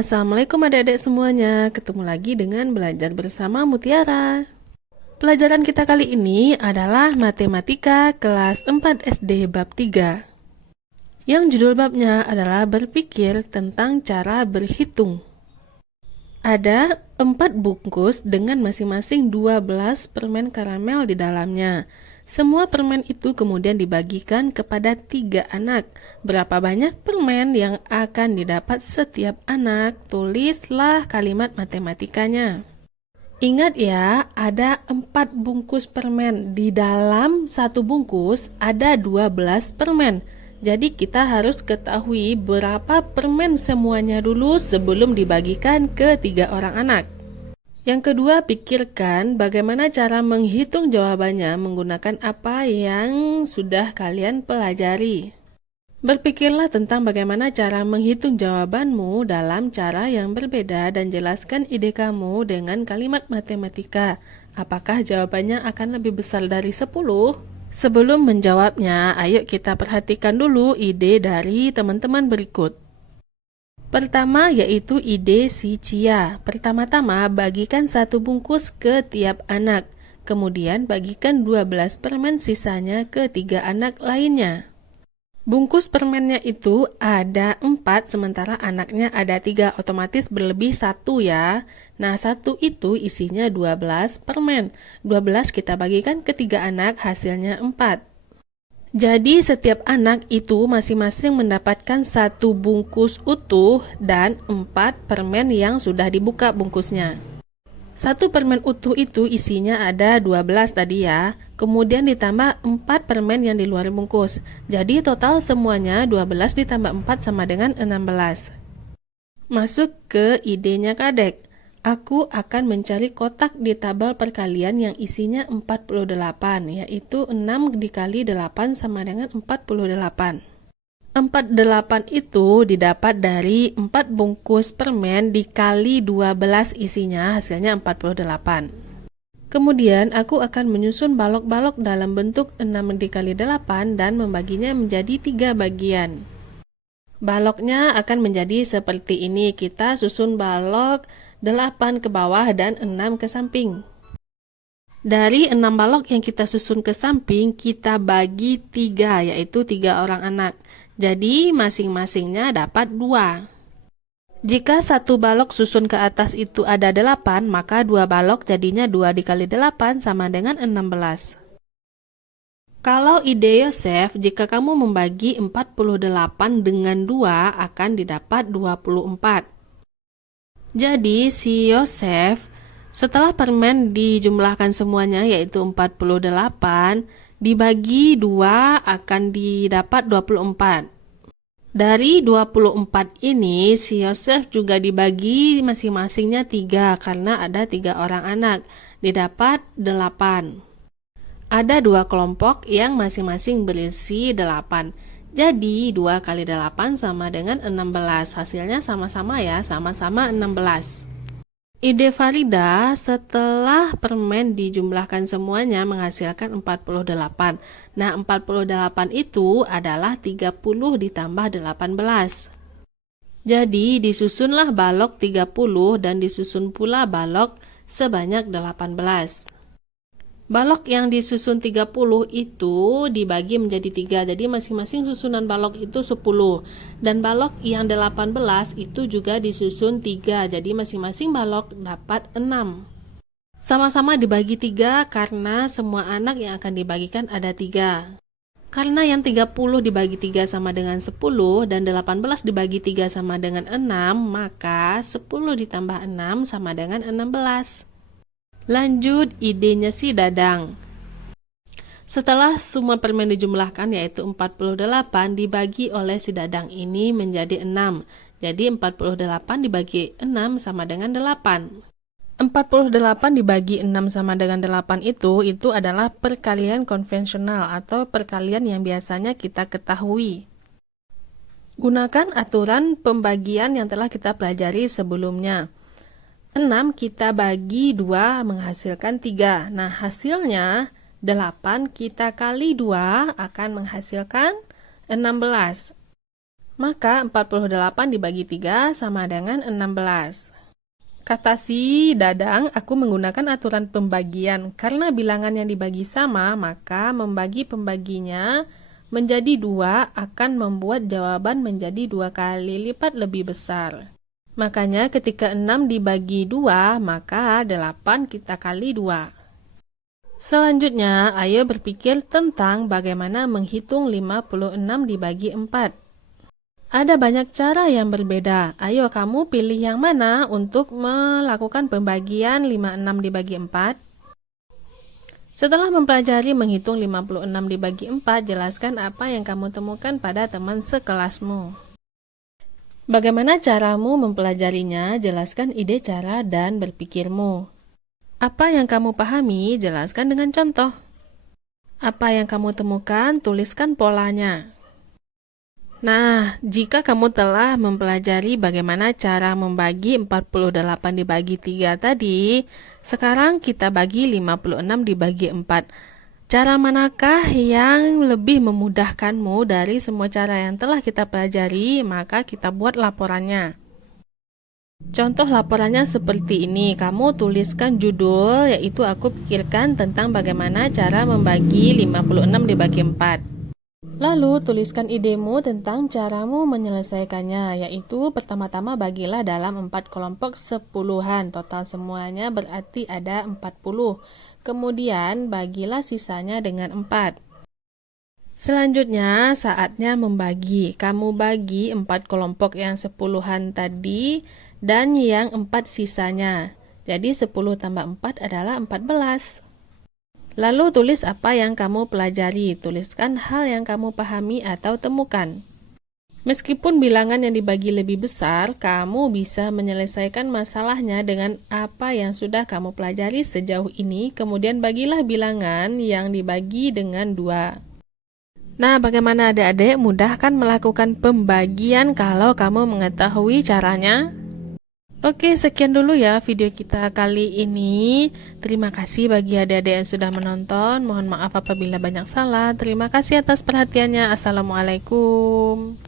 Assalamualaikum adik-adik semuanya, ketemu lagi dengan belajar bersama Mutiara. Pelajaran kita kali ini adalah Matematika kelas 4 SD bab 3. Yang judul babnya adalah berpikir tentang cara berhitung. Ada 4 bungkus dengan masing-masing 12 permen karamel di dalamnya. Semua permen itu kemudian dibagikan kepada 3 anak. Berapa banyak permen yang akan didapat setiap anak? Tulislah kalimat matematikanya. Ingat ya, ada 4 bungkus permen. Di dalam satu bungkus ada 12 permen. Jadi kita harus ketahui berapa permen semuanya dulu sebelum dibagikan ke 3 orang anak. Yang kedua, pikirkan bagaimana cara menghitung jawabannya menggunakan apa yang sudah kalian pelajari. Berpikirlah tentang bagaimana cara menghitung jawabanmu dalam cara yang berbeda dan jelaskan ide kamu dengan kalimat matematika. Apakah jawabannya akan lebih besar dari 10? Sebelum menjawabnya, ayo kita perhatikan dulu ide dari teman-teman berikut. Pertama yaitu ide si Cia. Pertama-tama bagikan satu bungkus ke tiap anak. Kemudian bagikan 12 permen sisanya ke 3 anak lainnya. Bungkus permennya itu ada 4 sementara anaknya ada 3, otomatis berlebih 1 ya. Nah 1 itu isinya 12 permen. 12 kita bagikan ke 3 anak, hasilnya 4. Jadi setiap anak itu masing-masing mendapatkan 1 bungkus utuh dan 4 permen yang sudah dibuka bungkusnya. 1 permen utuh itu isinya ada 12 tadi ya. Kemudian ditambah 4 permen yang di luar bungkus. Jadi total semuanya 12 ditambah 4 sama dengan 16. Masuk ke idenya Kadek. Aku akan mencari kotak di tabel perkalian yang isinya 48, yaitu 6 dikali 8 sama dengan 48. 48 itu didapat dari 4 bungkus permen dikali 12 isinya, hasilnya 48. Kemudian aku akan menyusun balok-balok dalam bentuk 6 dikali 8 dan membaginya menjadi 3 bagian. Baloknya akan menjadi seperti ini. Kita susun balok 8 ke bawah dan 6 ke samping. Dari 6 balok yang kita susun ke samping, kita bagi 3, yaitu 3 orang anak. Jadi masing-masingnya dapat 2. Jika satu balok susun ke atas itu ada 8, maka 2 balok jadinya 2 dikali 8 sama dengan 16. Kalau ide Yosef, jika kamu membagi 48 dengan 2 akan didapat 24. Jadi si Yosef setelah permen dijumlahkan semuanya yaitu 48 dibagi 2 akan didapat 24. Dari 24 ini si Yosef juga dibagi masing-masingnya 3 karena ada 3 orang anak, didapat 8. Ada 2 kelompok yang masing-masing berisi 8. Jadi 2 kali 8 sama dengan 16. Hasilnya sama-sama ya, sama-sama 16. Ide Farida, setelah permen dijumlahkan semuanya menghasilkan 48. Nah 48 itu adalah 30 ditambah 18. Jadi disusunlah balok 30 dan disusun pula balok sebanyak 18. Balok yang disusun 30 itu dibagi menjadi 3, jadi masing-masing susunan balok itu 10. Dan balok yang 18 itu juga disusun 3, jadi masing-masing balok dapat 6. Sama-sama dibagi 3 karena semua anak yang akan dibagikan ada 3. Karena yang 30 dibagi 3 sama dengan 10 dan 18 dibagi 3 sama dengan 6, maka 10 ditambah 6 sama dengan 16. Lanjut idenya si Dadang. Setelah semua permen dijumlahkan yaitu 48 dibagi oleh si Dadang ini menjadi 6. Jadi 48 dibagi 6 sama dengan 8. 48 dibagi 6 sama dengan 8 itu adalah perkalian konvensional atau perkalian yang biasanya kita ketahui. Gunakan aturan pembagian yang telah kita pelajari sebelumnya. 6 kita bagi 2 menghasilkan 3. Nah hasilnya 8 kita kali 2 akan menghasilkan 16. Maka 48 dibagi 3 sama dengan 16. Kata si Dadang, aku menggunakan aturan pembagian. Karena bilangan yang dibagi sama, maka membagi pembaginya menjadi 2 akan membuat jawaban menjadi 2 kali lipat lebih besar. Makanya ketika 6 dibagi 2, maka 8 kita kali 2. Selanjutnya, ayo berpikir tentang bagaimana menghitung 56 dibagi 4. Ada banyak cara yang berbeda. Ayo kamu pilih yang mana untuk melakukan pembagian 56 dibagi 4. Setelah mempelajari menghitung 56 dibagi 4, jelaskan apa yang kamu temukan pada teman sekelasmu. Bagaimana caramu mempelajarinya? Jelaskan ide cara dan berpikirmu. Apa yang kamu pahami? Jelaskan dengan contoh. Apa yang kamu temukan? Tuliskan polanya. Nah, jika kamu telah mempelajari bagaimana cara membagi 48 dibagi 3 tadi, sekarang kita bagi 56 dibagi 4. Cara manakah yang lebih memudahkanmu dari semua cara yang telah kita pelajari? Maka kita buat laporannya. Contoh laporannya seperti ini. Kamu tuliskan judul, yaitu aku pikirkan tentang bagaimana cara membagi 56 dibagi 4. Lalu tuliskan idemu tentang caramu menyelesaikannya, yaitu pertama-tama bagilah dalam 4 kelompok 10-an. Total semuanya berarti ada 40. Kemudian bagilah sisanya dengan 4. Selanjutnya saatnya membagi. Kamu bagi 4 kelompok yang 10-an tadi dan yang 4 sisanya. Jadi 10 tambah 4 adalah 14. Lalu tulis apa yang kamu pelajari. Tuliskan hal yang kamu pahami atau temukan. Meskipun bilangan yang dibagi lebih besar, kamu bisa menyelesaikan masalahnya dengan apa yang sudah kamu pelajari sejauh ini. Kemudian bagilah bilangan yang dibagi dengan 2. Nah, bagaimana adik-adik? Mudah kan melakukan pembagian kalau kamu mengetahui caranya? Oke, sekian dulu ya video kita kali ini. Terima kasih bagi adik-adik yang sudah menonton. Mohon maaf apabila banyak salah. Terima kasih atas perhatiannya. Assalamualaikum.